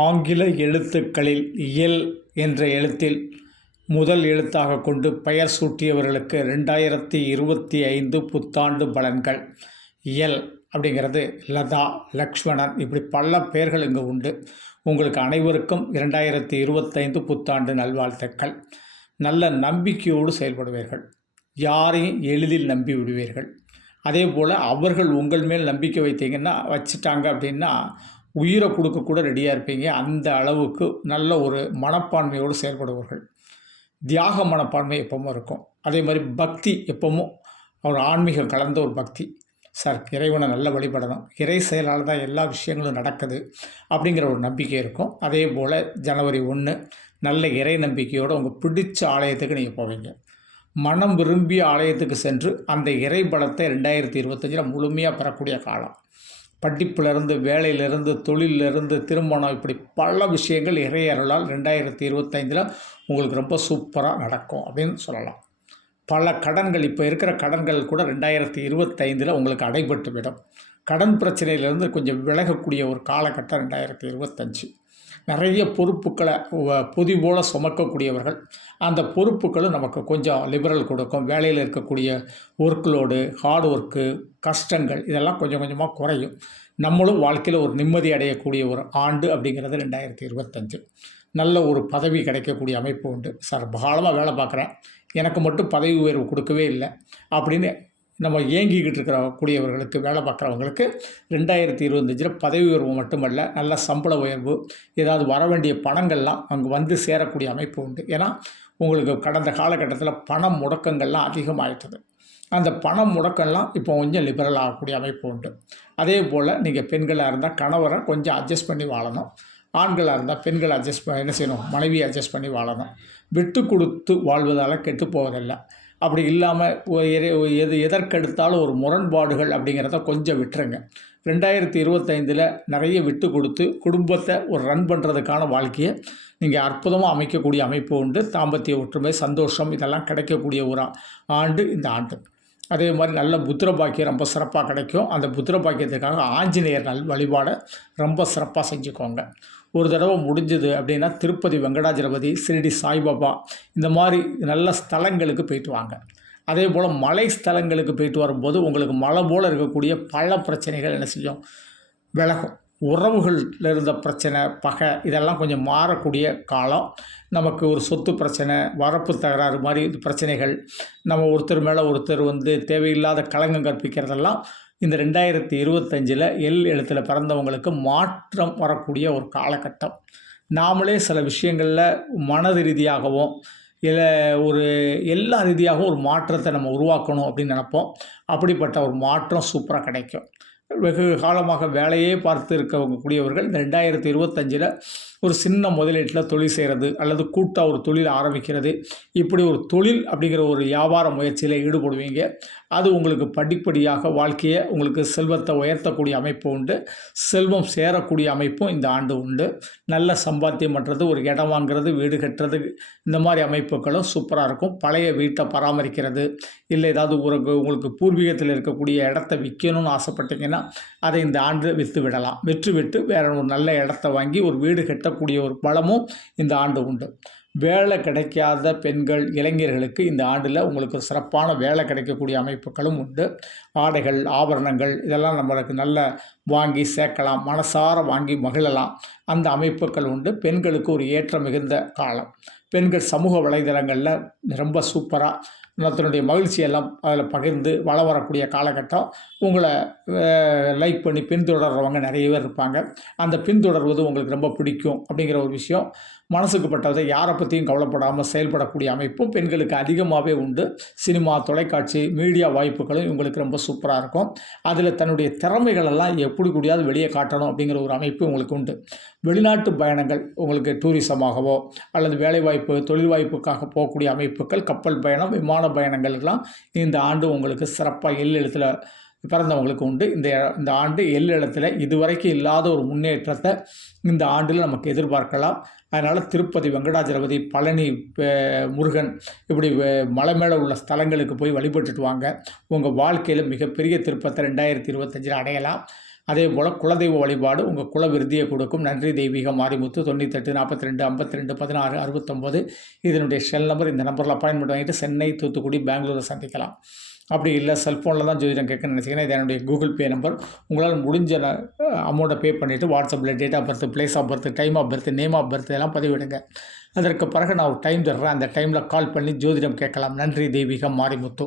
ஆங்கில எழுத்துக்களில் எல் என்ற எழுத்தில் முதல் எழுத்தாக கொண்டு பெயர் சூட்டியவர்களுக்கு 2025 புத்தாண்டு பலன்கள். எல் அப்படிங்கிறது லதா, லக்ஷ்மணன், இப்படி பல பெயர்கள் இங்கே உண்டு. உங்களுக்கு அனைவருக்கும் 2025 புத்தாண்டு நல்வாழ்த்துக்கள். நல்ல நம்பிக்கையோடு செயல்படுவீர்கள். யாரையும் எளிதில் நம்பி விடுவீர்கள். அதே போல் அவர்கள் உங்கள் மேல் நம்பிக்கை வச்சுட்டாங்க அப்படின்னா உயிரை கொடுக்கக்கூட ரெடியாக இருப்பீங்க. அந்த அளவுக்கு நல்ல ஒரு மனப்பான்மையோடு செயல்படுவார்கள். தியாக மனப்பான்மை எப்பவும் இருக்கும். அதே மாதிரி பக்தி எப்பவும் ஒரு ஆன்மீகம் கலந்த ஒரு பக்தி. சார், இறைவனை நல்ல வழிபடணும், இறை செயலால் தான் எல்லா விஷயங்களும் நடக்குது அப்படிங்கிற ஒரு நம்பிக்கை இருக்கும். அதே போல் ஜனவரி 1 நல்ல இறை நம்பிக்கையோடு உங்கள் பிடிச்ச ஆலயத்துக்கு நீங்கள் போவீங்க. மனம் விரும்பிய ஆலயத்துக்கு சென்று அந்த இறை பலத்தை 2025 முழுமையாக பெறக்கூடிய காலம். படிப்பிலிருந்து, வேலையிலிருந்து, தொழிலிருந்து, திருமணம், இப்படி பல விஷயங்கள் இறை அருளால் 2025 உங்களுக்கு ரொம்ப சூப்பராக நடக்கும் அப்படின்னு சொல்லலாம். பல கடன்கள், இப்போ இருக்கிற கடன்கள் கூட 2025 உங்களுக்கு அடைபட்டு விடும். கடன் பிரச்சனையிலேருந்து கொஞ்சம் விலகக்கூடிய ஒரு காலகட்டம் 2025. நிறைய பொறுப்புகளை பொதி போல் சுமக்கக்கூடியவர்கள். அந்த பொறுப்புகளும் நமக்கு கொஞ்சம் லிபரல் கொடுக்கும். வேலையில் இருக்கக்கூடிய ஒர்க்லோடு, ஹார்ட் ஒர்க்கு, கஷ்டங்கள் இதெல்லாம் கொஞ்சம் கொஞ்சமாக குறையும். நம்மளும் வாழ்க்கையில் ஒரு நிம்மதி அடையக்கூடிய ஒரு ஆண்டு அப்படிங்கிறது 2025. நல்ல ஒரு பதவி கிடைக்கக்கூடிய அமைப்பு உண்டு. சார், காலமாக வேலை பார்க்குறேன், எனக்கு மட்டும் பதவி உயர்வு கொடுக்கவே இல்லை அப்படின்னு நம்ம ஏங்கிக்கிட்டு இருக்கக்கூடியவர்களுக்கு, வேலை பார்க்குறவங்களுக்கு 2025 பதவி உயர்வு மட்டுமல்ல, நல்ல சம்பள உயர்வு, ஏதாவது வர வேண்டிய பணங்கள்லாம் அங்கே வந்து சேரக்கூடிய அமைப்பு உண்டு. ஏன்னா உங்களுக்கு கடந்த காலகட்டத்தில் பணம் முடக்கங்கள்லாம் அதிகமாகிட்டது. அந்த பணம் முடக்கம்லாம் இப்போ கொஞ்சம் லிபரல் ஆகக்கூடிய அமைப்பு உண்டு. அதே போல் நீங்கள் பெண்களாக இருந்தால் கணவரை கொஞ்சம் அட்ஜஸ்ட் பண்ணி வாழணும். ஆண்களாக இருந்தால் பெண்களை என்ன செய்யணும், மனைவியை அட்ஜஸ்ட் பண்ணி வாழணும். விட்டு கொடுத்து வாழ்வதால் கெட்டு போவதில்லை. அப்படி இல்லாமல் எதற்கெடுத்தாலும் ஒரு முரண்பாடுகள் அப்படிங்கிறத கொஞ்சம் விட்டுருங்க. 2025 நிறைய விட்டு கொடுத்து குடும்பத்தை ஒரு ரன் பண்ணுறதுக்கான வாழ்க்கையை நீங்கள் அற்புதமாக அமைக்கக்கூடிய அமைப்பு உண்டு. தாம்பத்திய ஒற்றுமை, சந்தோஷம் இதெல்லாம் கிடைக்கக்கூடிய ஒரு ஆண்டு இந்த ஆண்டு. அதே மாதிரி நல்ல புத்திர பாக்கியம் ரொம்ப சிறப்பாக கிடைக்கும். அந்த புத்திர பாக்கியத்துக்காக ஆஞ்சநேயர் வழிபாடை ரொம்ப சிறப்பாக செஞ்சுக்கோங்க. ஒரு தடவை முடிஞ்சது அப்படின்னா திருப்பதி வெங்கடாஜலபதி, ஷிரடி சாய்பாபா, இந்த மாதிரி நல்ல ஸ்தலங்களுக்கு போயிட்டு வாங்க. அதே போல் மலை ஸ்தலங்களுக்கு போயிட்டு வரும்போது உங்களுக்கு மலை போல் இருக்கக்கூடிய பல பிரச்சனைகள் என்ன செய்யும், விலகும். உறவுகளில் இருந்த பிரச்சனை, பகை இதெல்லாம் கொஞ்சம் மாறக்கூடிய காலம். நமக்கு ஒரு சொத்து பிரச்சனை, வரப்பு தகராறு மாதிரி பிரச்சனைகள், நம்ம ஒருத்தர் மேலே ஒருத்தர் தேவையில்லாத களங்கம் கற்பிக்கிறதெல்லாம் இந்த 2025 எல் எழுத்தில் பிறந்தவங்களுக்கு மாற்றம் வரக்கூடிய ஒரு காலகட்டம். நாமளே சில விஷயங்களில் மனது ரீதியாகவும் இல்லை எல்லா ரீதியாகவும் ஒரு மாற்றத்தை நம்ம உருவாக்கணும் அப்படின்னு நினைப்போம். அப்படிப்பட்ட ஒரு மாற்றம் சூப்பராக கிடைக்கும். வெகு காலமாக வேலையே பார்த்து இருக்கக்கூடியவர்கள் இந்த 2025 ஒரு சின்ன முதலீட்டில் தொழில் செய்கிறது அல்லது கூட்டாக ஒரு தொழில் ஆரம்பிக்கிறது, இப்படி ஒரு தொழில் அப்படிங்கிற ஒரு வியாபார முயற்சியில் ஈடுபடுவீங்க. அது உங்களுக்கு படிப்படியாக வாழ்க்கையை உங்களுக்கு செல்வத்தை உயர்த்தக்கூடிய அமைப்பு உண்டு. செல்வம் சேரக்கூடிய அமைப்பும் இந்த ஆண்டு உண்டு. நல்ல சம்பாத்தியம் பண்ணுறது, ஒரு இடம் வாங்குறது, வீடு கட்டுறது, இந்த மாதிரி அமைப்புகளும் சூப்பராக இருக்கும். பழைய வீட்டை பராமரிக்கிறது, இல்லை ஏதாவது உங்களுக்கு பூர்வீகத்தில் இருக்கக்கூடிய இடத்த விற்கணும்னு ஆசைப்பட்டீங்கன்னா அதை இந்த ஆண்டு விற்று விடலாம். விற்று வேற ஒரு நல்ல இடத்த வாங்கி ஒரு வீடு கட்டக்கூடிய ஒரு பலமும் இந்த ஆண்டு உண்டு. வேலை கிடைக்காத பெண்கள், இளைஞர்களுக்கு இந்த ஆண்டில் உங்களுக்கு ஒரு சிறப்பான வேலை கிடைக்கக்கூடிய அமைப்புகளும் உண்டு. ஆடைகள், ஆபரணங்கள் இதெல்லாம் நம்மளுக்கு நல்ல வாங்கி சேர்க்கலாம், மனசார வாங்கி மகிழலாம், அந்த அமைப்புகள் உண்டு. பெண்களுக்கு ஒரு ஏற்ற மிகுந்த காலம். பெண்கள் சமூக வலைதளங்களில் ரொம்ப சூப்பராக தன்னுடைய மகிழ்ச்சியெல்லாம் அதில் பகிர்ந்து வளம் வரக்கூடிய காலகட்டம். உங்களை லைக் பண்ணி பின்தொடர்றவங்க நிறைய பேர் இருப்பாங்க. அந்த பின்தொடர்வது உங்களுக்கு ரொம்ப பிடிக்கும் அப்படிங்கிற ஒரு விஷயம். மனசுக்கு பட்டதை யாரை பற்றியும் கவலைப்படாமல் செயல்படக்கூடிய அமைப்பும் பெண்களுக்கு அதிகமாகவே உண்டு. சினிமா, தொலைக்காட்சி, மீடியா வாய்ப்புகளும் இவங்களுக்கு ரொம்ப சூப்பராக இருக்கும். அதில் தன்னுடைய திறமைகளெல்லாம் எப்படி கூடியாவது வெளியே காட்டணும் அப்படிங்கிற ஒரு அமைப்பு உங்களுக்கு உண்டு. வெளிநாட்டு பயணங்கள் உங்களுக்கு டூரிசமாகவோ அல்லது வேலைவாய்ப்பு, தொழில் வாய்ப்புக்காக போகக்கூடிய அமைப்புகள், கப்பல் பயணம், விமான பயணங்கள்லாம் இந்த ஆண்டு உங்களுக்கு சிறப்பாக எல் எழுத்தில் பிறந்தவங்களுக்கு உண்டு. இந்த ஆண்டு எல் எழுத்தில் இதுவரைக்கும் இல்லாத ஒரு முன்னேற்றத்தை இந்த ஆண்டில் நமக்கு எதிர்பார்க்கலாம். அதனால் திருப்பதி வெங்கடாஜலபதி, பழனி முருகன், இப்படி மலை மேலே உள்ள ஸ்தலங்களுக்கு போய் வழிபட்டுட்டு வாங்க. உங்கள் வாழ்க்கையில் மிகப்பெரிய திருப்பத்தை 2025 அடையலாம். அதே போல் குலதெய்வ வழிபாடு உங்கள் குல விருத்தியை கொடுக்கும். நன்றி தெய்வீக மாரிமுத்து. 98 42 52 16 69 இதனுடைய செல் நம்பர். இந்த நம்பரில் அப்பாயின்மெண்ட் வாங்கிட்டு சென்னை, தூத்துக்குடி, பெங்களூரை சந்திக்கலாம். அப்படி இல்லை செல்ஃபோனில் தான் ஜோதிடம் கேட்கணும்னு நினச்சிங்கன்னா இது என்னுடைய கூகுள் பே நம்பர். உங்களால் முடிஞ்ச அமௌண்ட்டை பே பண்ணிவிட்டு வாட்ஸ்அப்பில் date of birth, place of birth, time of birth, name of birth எல்லாம் பதிவிடுங்க. அதற்கு பிறகு நான் ஒரு டைம் தர்றேன். அந்த டைமில் கால் பண்ணி ஜோதிடம் கேட்கலாம். நன்றி தெய்வீகம் மாரிமுத்து.